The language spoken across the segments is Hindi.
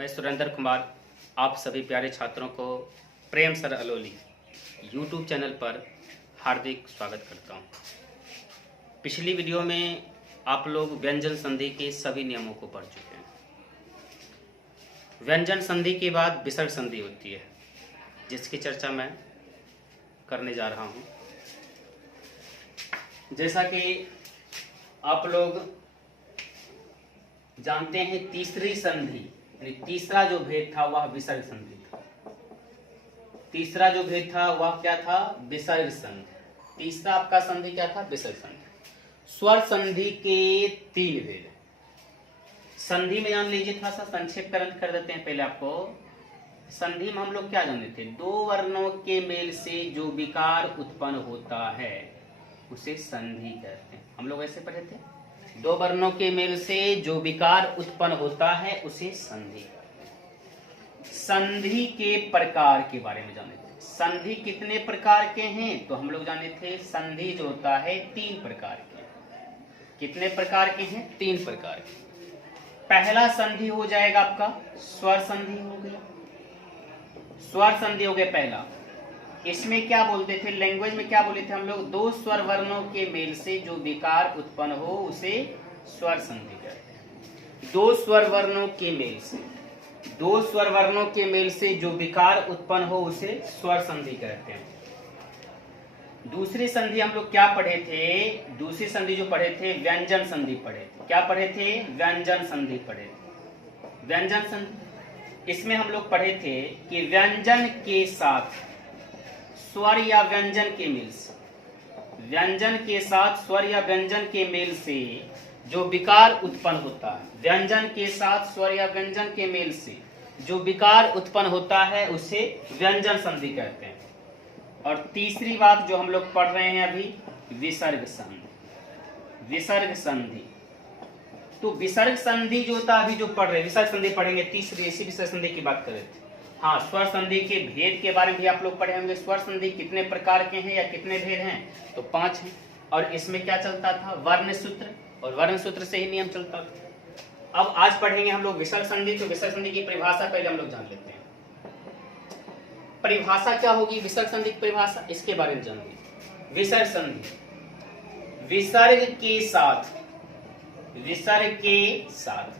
मैं सुरेंद्र कुमार आप सभी प्यारे छात्रों को प्रेम सर अलोली यूट्यूब चैनल पर हार्दिक स्वागत करता हूं। पिछली वीडियो में आप लोग व्यंजन संधि के सभी नियमों को पढ़ चुके हैं। व्यंजन संधि के बाद विसर्ग संधि होती है, जिसकी चर्चा मैं करने जा रहा हूं। जैसा कि आप लोग जानते हैं, तीसरी संधि यानी तीसरा जो भेद था वह विसर्ग संधि था। तीसरा जो भेद था वह क्या था? विसर्ग संधि। तीसरा आपका संधि क्या था? विसर्ग संधि। स्वर संधि के तीन भेद। संधि में जान लीजिए, थोड़ा सा संक्षेपकरण कर देते हैं पहले आपको। संधि में हम लोग क्या जानते थे? दो वर्णों के मेल से जो विकार उत्पन्न होता है उसे संधि कहते हैं। हम लोग ऐसे पढ़े थे, दो वर्णों के मेल से जो विकार उत्पन्न होता है उसे संधि। संधि के प्रकार के बारे में जाने थे। संधि कितने प्रकार के हैं? तो हम लोग जाने थे संधि जो होता है तीन प्रकार के। कितने प्रकार के हैं? तीन प्रकार के। पहला संधि हो जाएगा आपका स्वर संधि हो गया। स्वर संधि हो गया पहला। इसमें क्या बोलते थे? लैंग्वेज में क्या बोले थे हम लोग? दो स्वर वर्णों के मेल से जो विकार उत्पन्न हो उसे स्वर संधि कहते हैं। दो स्वर वर्णों के मेल से, दो स्वर वर्णों के मेल से जो विकार उत्पन्न हो उसे स्वर संधि कहते हैं। दूसरी संधि हम लोग क्या पढ़े थे? दूसरी संधि जो पढ़े थे व्यंजन संधि पढ़े थे। क्या पढ़े थे? व्यंजन संधि पढ़े थे। व्यंजन संधि, इसमें हम लोग पढ़े थे कि व्यंजन के साथ स्वर या व्यंजन के मेल से, व्यंजन के साथ स्वर या व्यंजन के मेल से जो विकार उत्पन्न होता है, व्यंजन के साथ स्वर या व्यंजन के मेल से जो विकार उत्पन्न होता है उसे व्यंजन संधि कहते हैं। और तीसरी बात जो हम लोग पढ़ रहे हैं अभी, विसर्ग संधि। विसर्ग संधि, तो विसर्ग संधि जो होता है अभी जो पढ़ रहे हैं, विसर्ग संधि पढ़ेंगे तीसरी, इसी विसर्ग संधि की बात कर रहे थे। हाँ, स्वर संधि के भेद के बारे में भी आप लोग पढ़े होंगे। स्वर संधि कितने प्रकार के हैं या कितने भेद हैं? तो 5 हैं। और इसमें क्या चलता था? वर्ण सूत्र, और वर्ण सूत्र से ही नियम चलता था। अब आज पढ़ेंगे हम लोग विसर्ग संधि। तो विसर्ग संधि की परिभाषा पहले हम लोग जान लेते हैं। परिभाषा क्या होगी विसर्ग संधि की परिभाषा? इसके बारे में जानिए। विसर्ग संधि, विसर्ग के साथ, विसर्ग के साथ,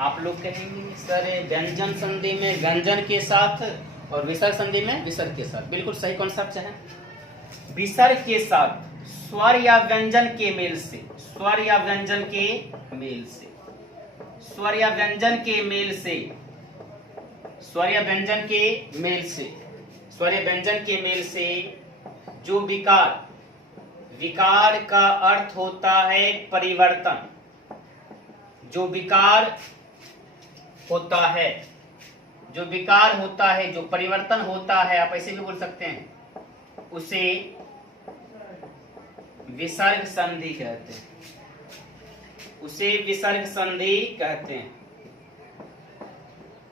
आप लोग कहेंगे सर व्यंजन संधि में व्यंजन के साथ और विसर्ग संधि में विसर्ग के साथ। बिल्कुल सही कॉन्सेप्ट है। विसर्ग के साथ स्वर या व्यंजन के मेल से, स्वर या व्यंजन के मेल से, स्वर या व्यंजन के मेल से, स्वर या व्यंजन के मेल से, स्वर या व्यंजन के मेल से जो विकार, विकार का अर्थ होता है परिवर्तन, जो विकार होता है, जो विकार होता है, जो परिवर्तन होता है, आप ऐसे भी बोल सकते हैं, उसे विसर्ग संधि कहते हैं। उसे विसर्ग संधि कहते हैं।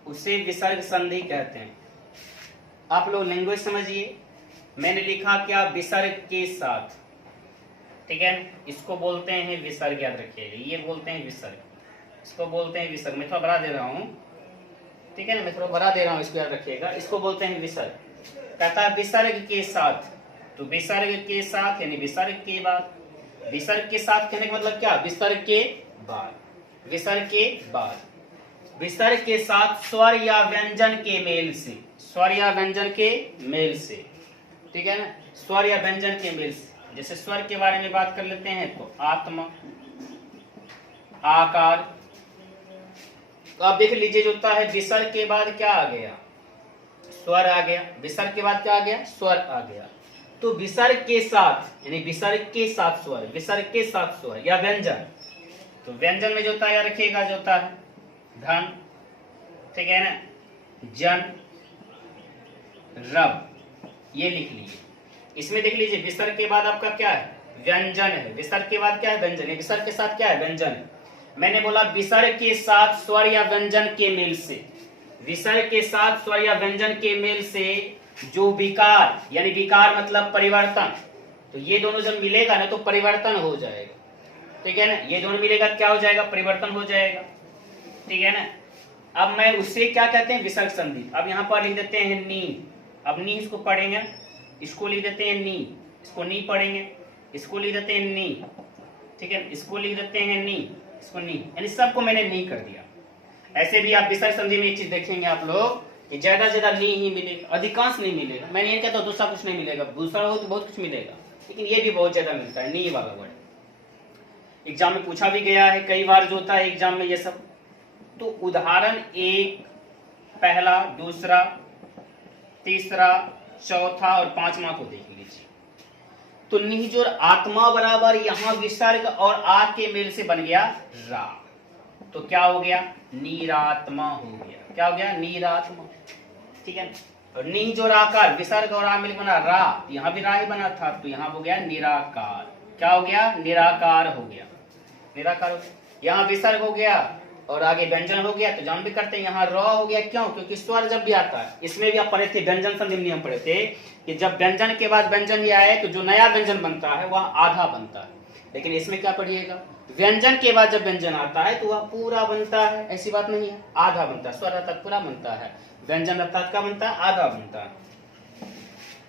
उसे विसर्ग संधि कहते हैं। आप लोग लैंग्वेज समझिए। मैंने लिखा क्या? विसर्ग के साथ, ठीक है। इसको बोलते हैं विसर्ग, याद रखिएगा। ये बोलते हैं विसर्ग, इसको बोलते हैं विसर्ग। मैं थोड़ा बढ़ा दे रहा हूं, ठीक है ना? मैं थोड़ा बढ़ा दे रहा हूं, इसको याद रखिएगा। इसको बोलते हैं विसर्ग। कहता है विसर्ग के साथ, तो विसर्ग के साथ यानी विसर्ग के बाद। विसर्ग के साथ कहने का मतलब क्या? विसर्ग के बाद। विसर्ग के बाद, विसर्ग के साथ स्वर या व्यंजन के मेल से, स्वर या व्यंजन के मेल से, ठीक है ना? स्वर या व्यंजन के मेल से। जैसे स्वर के बारे में बात कर लेते हैं तो आत्मा, आकार। तो आप देख लीजिए जो होता है विसर्ग के बाद क्या आ गया? स्वर आ गया। विसर्ग के बाद क्या आ गया? स्वर आ गया। तो विसर्ग के साथ यानी विसर्ग के साथ स्वर, विसर्ग के साथ स्वर या व्यंजन। तो व्यंजन में जो होता है याद रखिएगा, जो होता है धन, ठीक है ना, जन, रब, ये लिख लीजिए। इसमें देख लीजिए विसर्ग के बाद आपका क्या है? व्यंजन है। विसर्ग के बाद क्या है? व्यंजन है। विसर्ग के साथ क्या है? व्यंजन है। मैंने बोला विसर्ग के साथ स्वर या व्यंजन के मेल से, विसर्ग के साथ स्वर या व्यंजन के मेल से जो विकार, यानी विकार मतलब परिवर्तन, तो ये दोनों जब मिलेगा ना तो परिवर्तन हो जाएगा, ठीक है ना? ये दोनों मिलेगा क्या हो जाएगा? परिवर्तन हो जाएगा, ठीक है ना? अब मैं उससे क्या कहते हैं, विसर्ग संधि। अब यहाँ पर लिख देते हैं नी, अब नी इसको पढ़ेंगे, इसको लिख देते हैं नी, इसको नी पढ़ेंगे, इसको लिख देते हैं नी, ठीक है, इसको लिख देते हैं नी, इसको नी, यानी सबको मैंने नी कर दिया। ऐसे भी आप विसर्ग संधि में एक चीज देखेंगे आप लोग कि ज्यादा से ज्यादा नी ही मिलेगा, अधिकांश नहीं मिलेगा। मैं नहीं कहता दूसरा कुछ नहीं मिलेगा, दूसरा हो तो बहुत कुछ मिलेगा, लेकिन ये भी बहुत ज्यादा मिलता है, नी वाला वर्ड। एग्जाम में पूछा भी गया है कई बार, जो होता है एग्जाम में ये सब। तो उदाहरण एक, पहला, दूसरा, तीसरा, चौथा और पांचवा को देख लीजिए। तो निज और आत्मा बराबर यहां विसर्ग और आ के मेल से बन गया रा, तो क्या हो गया, नीरात्मा हो गया। क्या हो गया, नीरात्मा, ठीक है। और निज और आकार, विसर्ग और आ मिल बना रा, यहां भी रा ही बना था, तो यहां हो गया निराकार। क्या हो गया, निराकार हो गया, निराकार हो गया। यहाँ विसर्ग हो गया और आगे व्यंजन हो गया, तो जान भी करते हैं यहाँ र हो गया। क्यों, क्योंकि स्वर जब भी आता है, इसमें भी आप पढ़े थे व्यंजन संधि नियम पढ़े थे कि जब व्यंजन के बाद व्यंजन ही आए तो जो नया व्यंजन बनता है वह आधा बनता है। लेकिन इसमें क्या पढ़िएगा, व्यंजन के बाद जब व्यंजन आता है तो वह पूरा बनता है, ऐसी बात नहीं है, आधा बनता है। स्वर अर्थात पूरा बनता है, व्यंजन अर्थात क्या बनता है, आधा बनता है।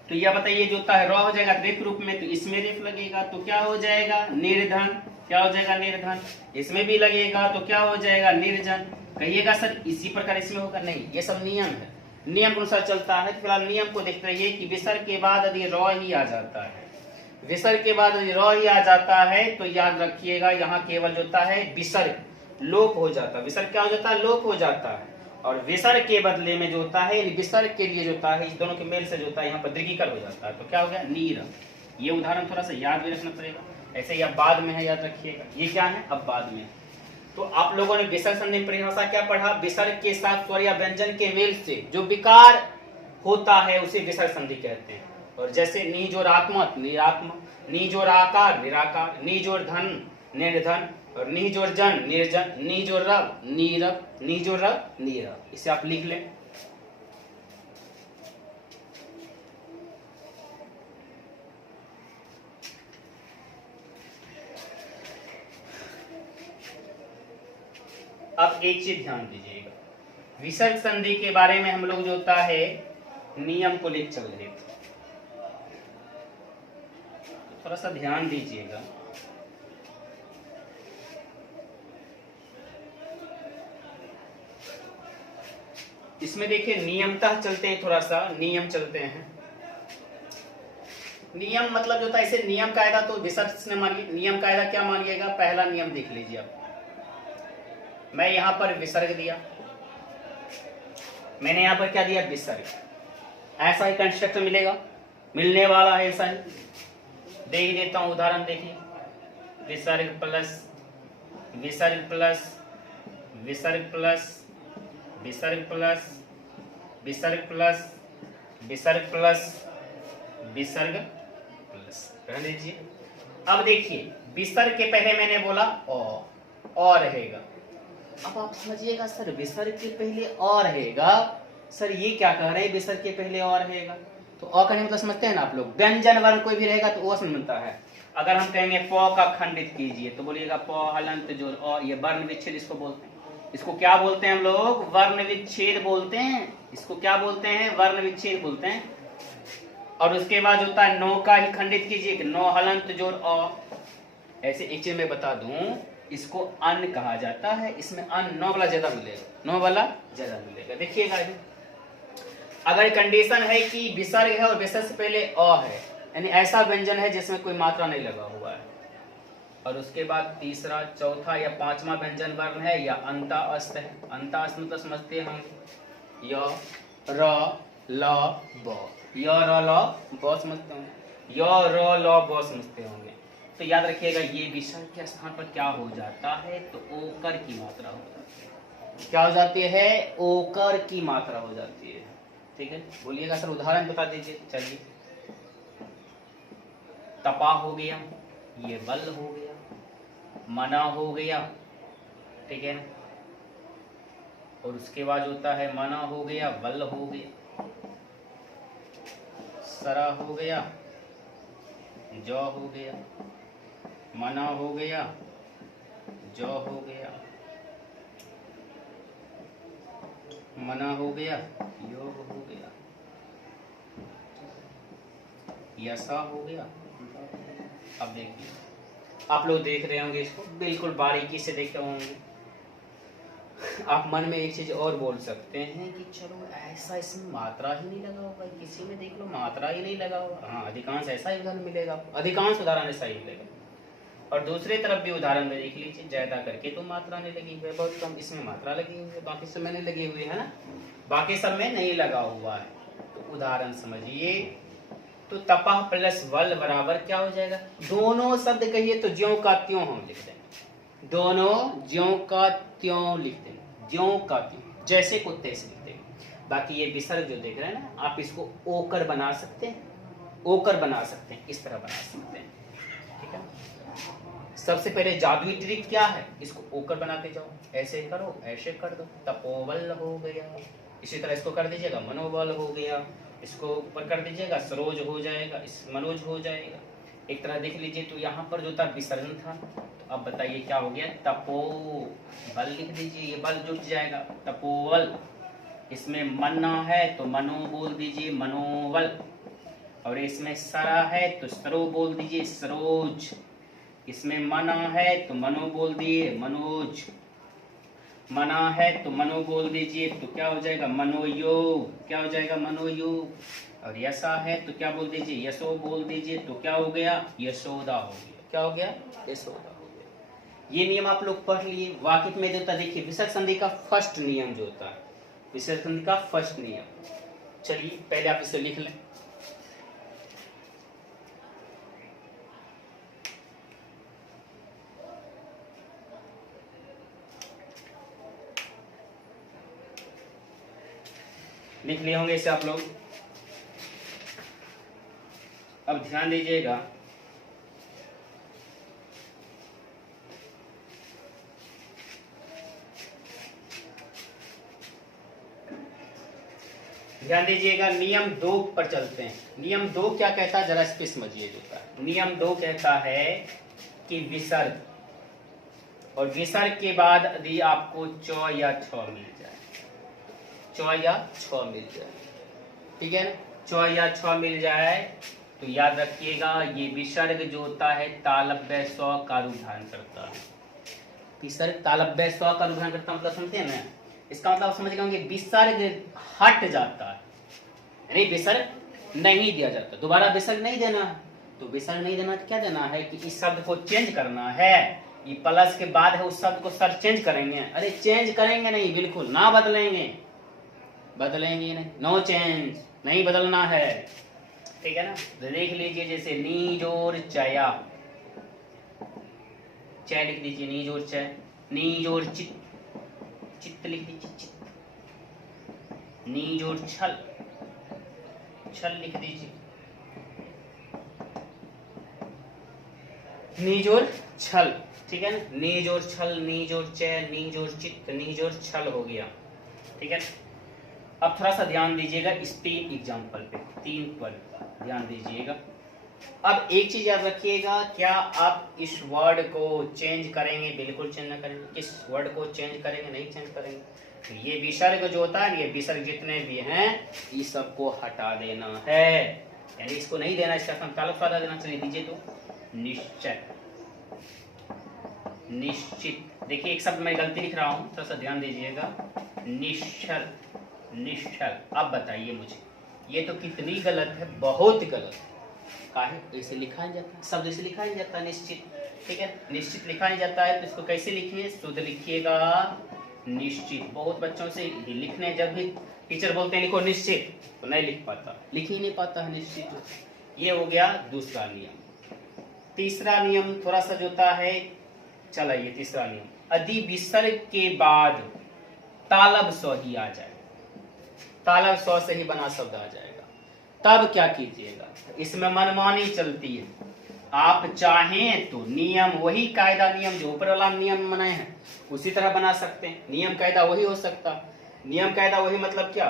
तो यह बताइए जो होता है र हो जाएगा रेफ रूप में, तो इसमें रेफ लगेगा तो क्या हो जाएगा, निर्धन। क्या हो जाएगा, निर्धन। इसमें भी लगेगा तो क्या हो जाएगा, निर्जन। कहिएगा सर इसी प्रकार इसमें होगा, नहीं, ये सब नियम है, नियम के अनुसार चलता है। तो फिलहाल नियम को देखते रहिए कि विसर्ग के बाद यदि र ही आ जाता है, विसर्ग के बाद यदि र ही आ जाता है तो याद रखिएगा यहाँ केवल जो होता है विसर्ग लोप हो जाता है। विसर्ग क्या हो जाता है, लोप हो जाता है। और विसर्ग के बदले में जो होता है, विसर्ग के लिए जो होता है, इस दोनों के मेल से जो होता है यहाँ पर दीर्घिकार हो जाता है, तो क्या हो गया, नीर। ये उदाहरण थोड़ा सा याद भी रखना पड़ेगा, ऐसे ही अब बाद में है, याद रखिएगा। ये क्या है, अब बाद में। तो आप लोगों ने विसर्ग संधि परिभाषा क्या पढ़ा, विसर्ग के साथ स्वर या व्यंजन के मेल से जो विकार होता है उसे विसर्ग संधि कहते हैं। और जैसे नीज और आत्मा, निरात्मा, नीज और आकार, निराकार, नीज और धन, निर्धन, और नीज और जन, निर्जन, नीज और रव, नीरव, नीज और रव, नीरव। इसे आप लिख लें। अब एक चीज ध्यान दीजिएगा, विसर्ग संधि के बारे में हम लोग जो होता है नियम को लिख चल रहे थे, थोड़ा सा ध्यान दीजिएगा। इसमें देखिए नियमतः चलते हैं, थोड़ा सा नियम चलते हैं। नियम मतलब जो होता है, ऐसे नियम कायदा तो विसर्ग से मानिए, नियम कायदा क्या मानिएगा, पहला नियम देख लीजिए आप। मैं यहां पर विसर्ग दिया, मैंने यहां पर क्या दिया, विसर्ग। ऐसा ही कंस्ट्रक्ट मिलेगा, मिलने वाला है ऐसा ही। दे ही देता हूं उदाहरण, देखिए विसर्ग प्लस विसर्ग प्लस विसर्ग प्लस विसर्ग प्लस विसर्ग प्लस विसर्ग प्लस विसर्ग प्लस, रहने दीजिए। अब देखिए विसर्ग के पहले मैंने बोला अ रहेगा। अब आप समझिएगा सर विसर्ग के पहले अ रहेगा, सर ये क्या कह रहे हैं, विसर्ग के पहले अ रहेगा, तो अ कहने मतलब समझते हैं ना आप लोग, व्यंजन वर्ण कोई भी रहेगा तो ओ से मिलता है। अगर हम कहेंगे प का खंडित कीजिए तो बोलिएगा प हलंत जोड़ अ, ये वर्ण विच्छेद इसको बोलते हैं। इसको क्या बोलते हैं हम लोग, वर्ण विच्छेद बोलते हैं। इसको क्या बोलते हैं, वर्ण विच्छेद बोलते हैं। और उसके बाद होता है नौ का ही खंडित कीजिए, नौ हलंत जोड़ अ। ऐसे एक चीज मैं बता दूं, इसको अन कहा जाता है। इसमें अन नौ वाला ज्यादा मिलेगा, नौ वाला ज्यादा मिलेगा। देखिएगा अगर कंडीशन है कि विसर्ग है और विसर्ग से पहले अ है, यानी ऐसा व्यंजन है जिसमें कोई मात्रा नहीं लगा हुआ है, और उसके बाद तीसरा, चौथा या पांचवा व्यंजन वर्ण है या अंताअस्त है। अंताअस्त मतलब समझते हम य र ल ब, य र ल ब समझते होंगे, य र ल ब समझते होंगे। तो याद रखिएगा ये विसर्ग के स्थान पर क्या हो जाता है, तो ओकर की मात्रा हो जाती है। क्या हो जाती है, ओकर की मात्रा हो जाती है। ठीक है, बोलिएगा सर उदाहरण बता दीजिए। चलिए तपा हो गया, ये बल हो गया, मना हो गया, ठीक है ना, और उसके बाद होता है मना हो गया, बल हो गया, सरा हो गया, जौ हो गया, मना हो गया, जौ हो गया, मना हो गया, योग हो गया, यसा हो गया। अब देखिए, आप लोग देख रहे होंगे इसको, बिल्कुल बारीकी से देख रहे होंगे। आप मन में एक चीज और बोल सकते हैं कि चलो ऐसा इसमें मात्रा ही नहीं लगा होगा, किसी में देख लो मात्रा ही नहीं लगा होगा। हाँ, अधिकांश ऐसा ही उदाहरण मिलेगा, अधिकांश उदाहरण ऐसा ही मिलेगा। और दूसरे तरफ भी उदाहरण में देख लीजिए, ज्यादा करके तो मात्रा नहीं लगी हुई है, बहुत कम इसमें मात्रा लगी हुई है, बाकी सब में नहीं लगी हुई है ना, बाकी सब में नहीं लगा हुआ है। तो उदाहरण समझिए, तो तपह प्लस वल बराबर क्या हो जाएगा? दोनों शब्द कहिए तो ज्यों का त्यों हम लिख देंगे, दोनों ज्यों का त्यों लिख देंगे, ज्यों का त्यों, जैसे को तैसे लिख देंगे। बाकी ये विसर्ग जो देख रहे हैं ना, आप इसको ओकर बना सकते हैं, ओकर बना सकते हैं, इस तरह बना सकते हैं, ठीक है। सबसे पहले जादुई ट्रिक क्या है, इसको ओकर बनाते जाओ, ऐसे करो, ऐसे कर दो, तपोवल हो गया। इसी तरह इसको कर दीजिएगा, मनोबल हो गया, इसको ऊपर कर दीजिएगा, सरोज हो जाएगा, इस मनोज हो जाएगा। एक तरह देख लीजिए, तो यहाँ पर जो था विसर्जन था, तो अब बताइए क्या हो गया? तपो बल लिख दीजिए, ये बल जुट जाएगा, तपोवल। इसमें मना है तो मनो बोल दीजिए, मनोबल। और इसमें सरा है तो सरो बोल दीजिए, सरोज। इसमें मना है तो मनो बोल दिए, मनोज। मना है तो मनो बोल दीजिए, तो क्या हो जाएगा? मनोयोग। क्या हो जाएगा? मनोयोग। और यशा है तो क्या बोल दीजिए? यशो बोल दीजिए, तो क्या हो गया? यशोदा हो गया। क्या हो गया? यशोदा हो गया। ये नियम आप लोग पढ़ लिए। वाक्य में जो था, देखिए विसर्ग संधि का फर्स्ट नियम जो होता है, विसर्ग संधि का फर्स्ट नियम, चलिए पहले आप इसे लिख लें। लिख लिए होंगे इसे आप लोग। अब ध्यान दीजिएगा, ध्यान दीजिएगा, नियम 2 पर चलते हैं। नियम 2 क्या कहता है, जरा इस पे समझिए। जो नियम 2 कहता है कि विसर्ग, और विसर्ग के बाद यदि आपको च या छ मिल जाए, च या छ मिल जाए, ठीक है ना, च या छ मिल जाए, तो याद रखिएगा ये विसर्ग जो होता है तालव्य स्व का रूप धारण करता है। विसर्ग तालव्य स्व का रूप धारण करता, मतलब समझते हैं ना, इसका मतलब समझ गए होंगे, विसर्ग हट जाता है, यानी विसर्ग नहीं दिया जाता, दोबारा विसर्ग नहीं देना। तो विसर्ग नहीं देना तो क्या देना है कि इस शब्द को चेंज करना है, ये प्लस के बाद है उस शब्द को सर चेंज करेंगे। अरे चेंज करेंगे नहीं, बिल्कुल ना बदलेंगे, बदलेंगे नहीं, नो चेंज, नहीं बदलना है, ठीक है ना। तो देख लीजिए, जैसे नीजोर चया, चय लिख दीजिए, नीजोर चय, नीजोर चित, चित्त लिख दीजिए, चित्त। नीजोर छल, छल लिख दीजिए, नीजोर छल, ठीक है ना। नीजोर छल, नीजोर चय, नीजोर चित्त, नीजोर छल हो गया, ठीक है। अब थोड़ा सा ध्यान दीजिएगा इस 3 एग्जाम्पल पे, 3 पर ध्यान दीजिएगा। अब एक चीज याद रखिएगा, क्या आप इस वर्ड को चेंज करेंगे? बिल्कुल चेंज न करेंगे। इस वर्ड को चेंज करेंगे? नहीं चेंज करेंगे। तो ये विसर्ग जो होता है, ये विसर्ग जितने भी हैं, ये सबको हटा देना है, यानी इसको नहीं देना, इसका संचालक स्वादा देना। चलिए दीजिए, तो निश्चय, निश्चित। देखिए एक शब्द मैं गलती लिख रहा हूं, थोड़ा सा ध्यान दीजिएगा, निश्चल, निश्चल। अब बताइए मुझे, ये तो कितनी गलत है, बहुत गलत है। काहे ऐसे लिखा नहीं जाता, शब्द ऐसे लिखा नहीं जाता, निश्चित, ठीक है, निश्चित लिखा नहीं जाता है, तो इसको कैसे लिखिए? शुद्ध लिखिएगा, निश्चित। बहुत बच्चों से लिखने, जब भी टीचर बोलते हैं लिखो निश्चित, तो नहीं लिख पाता, लिख ही नहीं पाता है निश्चित। ये हो गया दूसरा नियम। तीसरा नियम थोड़ा सा जो होता है, चलिए तीसरा नियम, यदि विसर्ग के बाद तालब स्व ही आ जाए, तालब स्व से ही बना शब्द आ जाएगा, तब क्या कीजिएगा? इसमें मनमानी चलती है। आप चाहें तो नियम, वही कायदा नियम जो ऊपर वाला नियम बनाए हैं, उसी तरह बना सकते हैं। नियम कायदा वही हो सकता, नियम कायदा वही मतलब क्या,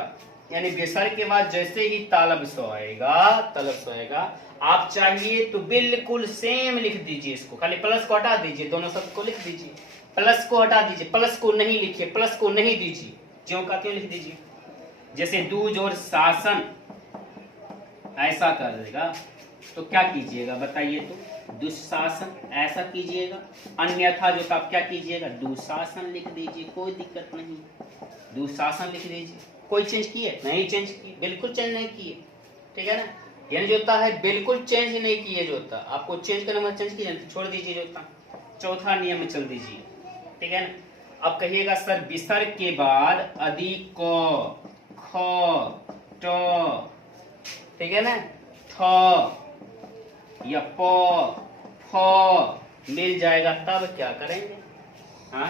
यानी विसर्ग के बाद जैसे ही तालब स्व आएगा, तलब स्व आएगा, आप चाहिए तो बिल्कुल सेम लिख दीजिए इसको, खाली प्लस को हटा दीजिए, दोनों शब्द को लिख दीजिए, प्लस को हटा दीजिए, प्लस को नहीं लिखिए, प्लस को नहीं दीजिए, ज्यों का त्यों लिख दीजिए, जैसे दूज और शासन ऐसा कर देगा तो क्या कीजिएगा बताइए? तो दुशासन ऐसा कीजिएगा, अन्यथा जो आप क्या कीजिएगा? दुशासन लिख दीजिए, कोई दिक्कत नहीं, दुशासन लिख दीजिए। कोई चेंज किए? नहीं चेंज किए, बिल्कुल चेंज नहीं किए, ठीक है ना। यानी जो होता है बिल्कुल चेंज नहीं किए, जो होता आपको चेंज करने में चेंज किए तो छोड़ दीजिए, जो होता चौथा नियम में चल दीजिए, ठीक है ना। अब कहिएगा सर विसर्ग के बाद अधि क ख ट, ठीक है ना, थ या प फ मिल जाएगा, तब क्या करेंगे? हाँ,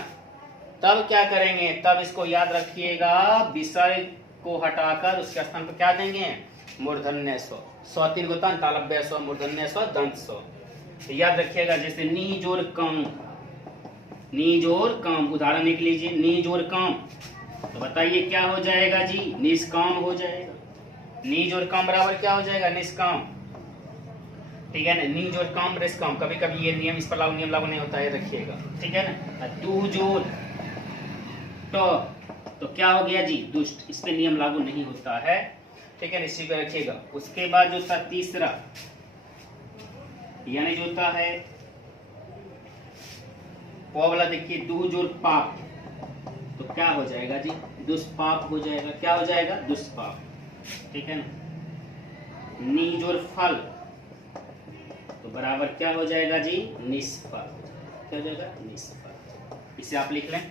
तब क्या करेंगे? तब इसको याद रखिएगा, विसर्ग को हटाकर उसके स्थान पर क्या देंगे? मूर्धन्य स्व। स्व तीन को तन, तालव्य स्व, मूर्धन्य स्व, दंत स्व। तो याद रखिएगा, जैसे नी जोर कम, नी जोर कम, उदाहरण लिख लीजिए, नी जोर कम, तो बताइए क्या हो जाएगा जी? निष्काम हो जाएगा। नी जोर कम बराबर क्या हो जाएगा? निष्काम, ठीक है ना। नी जोर काम निष्काम, कभी कभी ये नियम इस पर लागू नियम लागू नहीं होता है, रखिएगा, ठीक है ना। दू जोर तो क्या हो गया जी? दुष्ट, इस पे नियम लागू नहीं होता है, ठीक है ना, इसी पे रखिएगा। उसके बाद जो था तीसरा, यानी जो होता है प वाला, देखिए दू जोर पाप, तो क्या हो जाएगा जी? दुष्पाप हो जाएगा। क्या हो जाएगा? दुष्पाप, ठीक है ना। नी जोर फल, तो बराबर क्या हो जाएगा जी? निष्फल। क्या हो जाएगा? निष्फल। इसे आप लिख लें।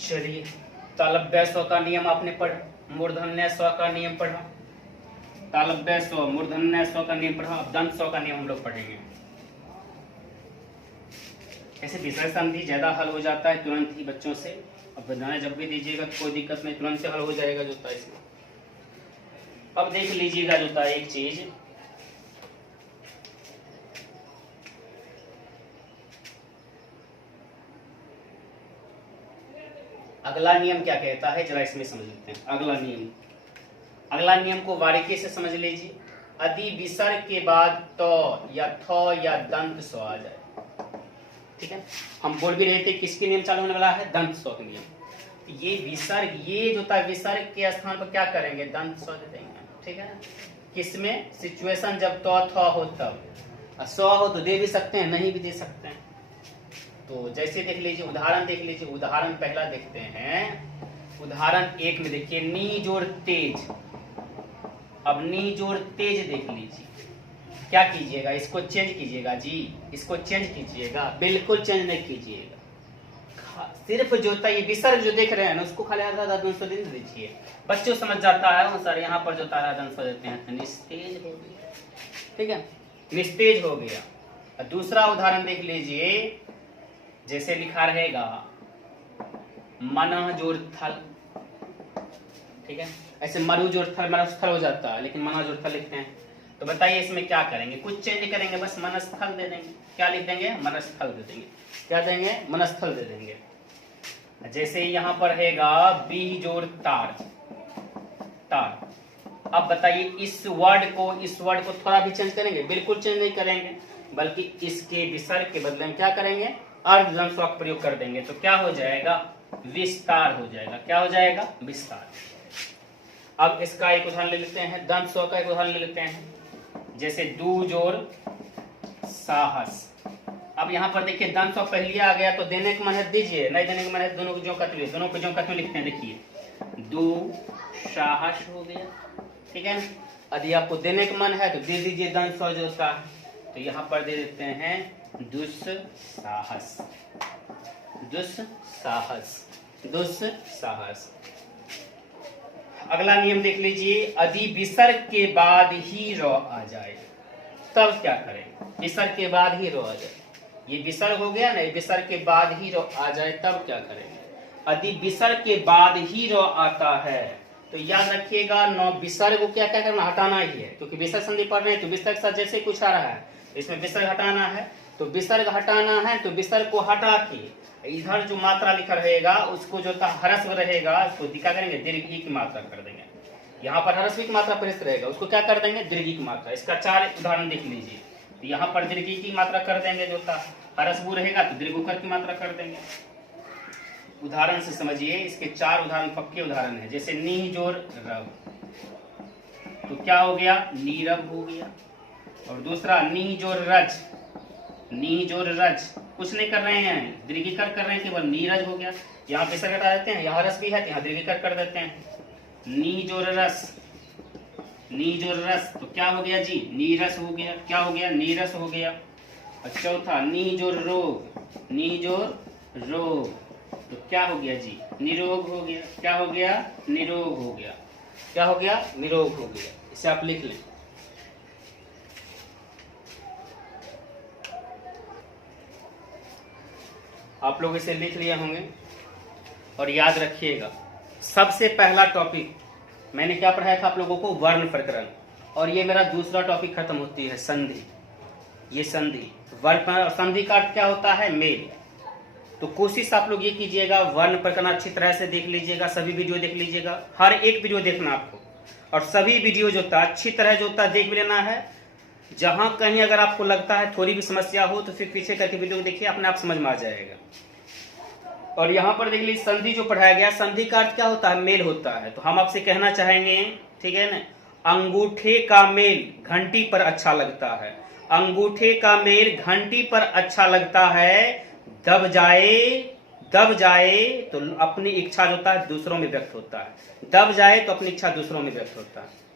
चलिए, तालव्य स्व का नियम आपने पढ़ा, मूर्धन्य स्व का नियम पढ़ा, तालव्य स्व, मूर्धन्य स्व का नियम पढ़ा। अब दंत स्व का नियम हम लोग पढ़ेंगे। ऐसे विसर्ग संधि ज्यादा हल हो जाता है तुरंत ही बच्चों से। अब बजाना जब भी दीजिएगा तो कोई दिक्कत नहीं, तुरंत से हल हो जाएगा जो होता है इसमें। अब देख लीजिएगा जो होता है एक चीज, अगला नियम क्या कहता है, जरा इसमें समझ लेते हैं। अगला नियम को बारीकी से समझ लीजिए। यदि विसर्ग के बाद तो या थ या दंत स्व आ जाए, ठीक है। हम बोल भी रहे थे किसके नियम चालू होने वाला है? दंत स्व के नियम। तो ये विसर्ग, ये जो था विसर्ग के स्थान पर क्या करेंगे? दंत स्व दे देंगे, ठीक है ना। किसमें? सिचुएशन जब तो थ हो तब, स्व हो तो दे भी सकते हैं, नहीं भी दे सकते हैं। तो जैसे देख लीजिए, उदाहरण देख लीजिए। उदाहरण पहला देखते हैं। उदाहरण एक में देखिए, नी जोड़ तेज। अब नी जोड़ तेज देख लीजिए, क्या कीजिएगा? इसको चेंज कीजिएगा जी, इसको चेंज कीजिएगा, बिल्कुल चेंज नहीं कीजिएगा। सिर्फ जो होता है ये विसर्ग जो देख रहे हैं ना, उसको खाली आधा आधा दंश दे दीजिए, बच्चों समझ जाता है। वो सर यहाँ पर जो तारा दंश देते हैं, निस्तेज हो गया, ठीक है, निस्तेज हो गया। दूसरा उदाहरण देख लीजिए, जैसे लिखा रहेगा मन जोड़ थल, ठीक है। ऐसे मरु जोड़ थल, मरुस्थल हो जाता है, लेकिन मना जोड़ थल लिखते हैं। तो बताइए इसमें क्या करेंगे? कुछ चेंज करेंगे, बस मनस्थल दे देंगे। क्या लिख देंगे? मनस्थल दे देंगे। क्या देंगे? मनस्थल दे देंगे। जैसे यहाँ पर रहेगा बी जोड़ तार, तार। अब बताइए इस वर्ड को थोड़ा भी चेंज करेंगे? बिल्कुल चेंज नहीं करेंगे, बल्कि इसके विसर्ग के बदले में क्या करेंगे? अर्धदंश का प्रयोग कर देंगे। तो क्या हो जाएगा? विस्तार हो जाएगा। क्या हो जाएगा? विस्तार। अब इसका एक उदाहरण ले लेते हैं, दंत स्व का एक उदाहरण ले लेते हैं। जैसे दू जोड़ साहस। अब यहाँ पर देखिए दंत स्व पहले आ गया, तो देने का मन है दीजिए, नहीं देने का मन है दोनों को जो कतवे, दोनों को जो कतवे लिखते हैं। देखिए दू साहस हो गया, ठीक है ना। यदि आपको देने का मन है तो दे दीजिए दंत स्व जो सा, तो यहाँ पर दे देते हैं दुस्साहस, दुस्साहस, दुस्साहस। अगला नियम देख लीजिए, यदि विसर्ग के बाद ही र आ जाए तब क्या करें? विसर्ग के बाद ही र आ जाए, ये विसर्ग हो गया ना, विसर्ग के बाद ही र आ जाए तब क्या करेंगे? यदि विसर्ग के बाद ही र आता है तो याद रखिएगा, नौ विसर्ग को क्या क्या करना? हटाना ही है, क्योंकि विसर्ग संधि पढ़ रहे हैं। तो विसर्ग साथ जैसे कुछ आ रहा है, इसमें विसर्ग हटाना है, तो विसर्ग हटाना है, तो विसर्ग को हटा के इधर जो मात्रा लिखा रहेगा उसको जो ह्रस्व रहेगा उसको दिखा करेंगे, दीर्घ की मात्रा कर देंगे। यहाँ पर ह्रस्व की मात्रा परिस्थ रहेगा, उसको क्या कर देंगे, दीर्घी की मात्रा। इसका 4 उदाहरण देख लीजिए। तो यहाँ पर दीर्घी की मात्रा कर देंगे, जो था ह्रस्व रहेगा तो दीर्घोकर की मात्रा कर देंगे। उदाहरण से समझिए, इसके 4 उदाहरण पक्के उदाहरण है। जैसे नी जोर रब, तो क्या हो गया, नीरब हो गया। और दूसरा नी जोर रज, नी जोर रज, कुछ नहीं कर रहे हैं, दीर्घीकर कर रहे हैं, केवल नीरज हो गया। यहाँ पे सर हटा देते हैं, यहाँ रस भी है तो यहाँ दीर्घीकर कर देते हैं। नी जोर रस, नी जोर रस, तो क्या हो गया जी, नीरस हो गया। क्या हो गया, नीरस हो गया। और चौथा नी जोर रोग, नी जोर रोग, तो क्या हो गया जी, निरोग हो गया। क्या हो गया, निरोग हो गया। क्या हो गया, निरोग हो गया। इसे आप लिख लें। आप लोग इसे लिख लिए होंगे और याद रखिएगा, सबसे पहला टॉपिक मैंने क्या पढ़ाया था आप लोगों को, वर्ण प्रकरण। और ये मेरा दूसरा टॉपिक खत्म होती है संधि। ये संधि, वर्ण संधि का अर्थ क्या होता है, मेल। तो कोशिश आप लोग ये कीजिएगा, वर्ण प्रकरण अच्छी तरह से देख लीजिएगा, सभी वीडियो देख लीजिएगा, हर एक वीडियो देखना आपको। और सभी वीडियो जो था अच्छी तरह जो था देख भी लेना है। जहां कहीं अगर आपको लगता है थोड़ी भी समस्या हो तो फिर पीछे करके वीडियो देखिए, अपने आप समझ में आ जाएगा। और यहाँ पर देख लीजिए, संधि जो पढ़ाया गया, संधि का अर्थ क्या होता है, मेल होता है। तो हम आपसे कहना चाहेंगे, ठीक है ना, अंगूठे का मेल घंटी पर अच्छा लगता है। अंगूठे का मेल घंटी पर अच्छा लगता है। दब जाए तो अपनी इच्छा जो होता है दूसरों में व्यक्त होता है। दब जाए तो अपनी इच्छा दूसरों में व्यक्त होता है।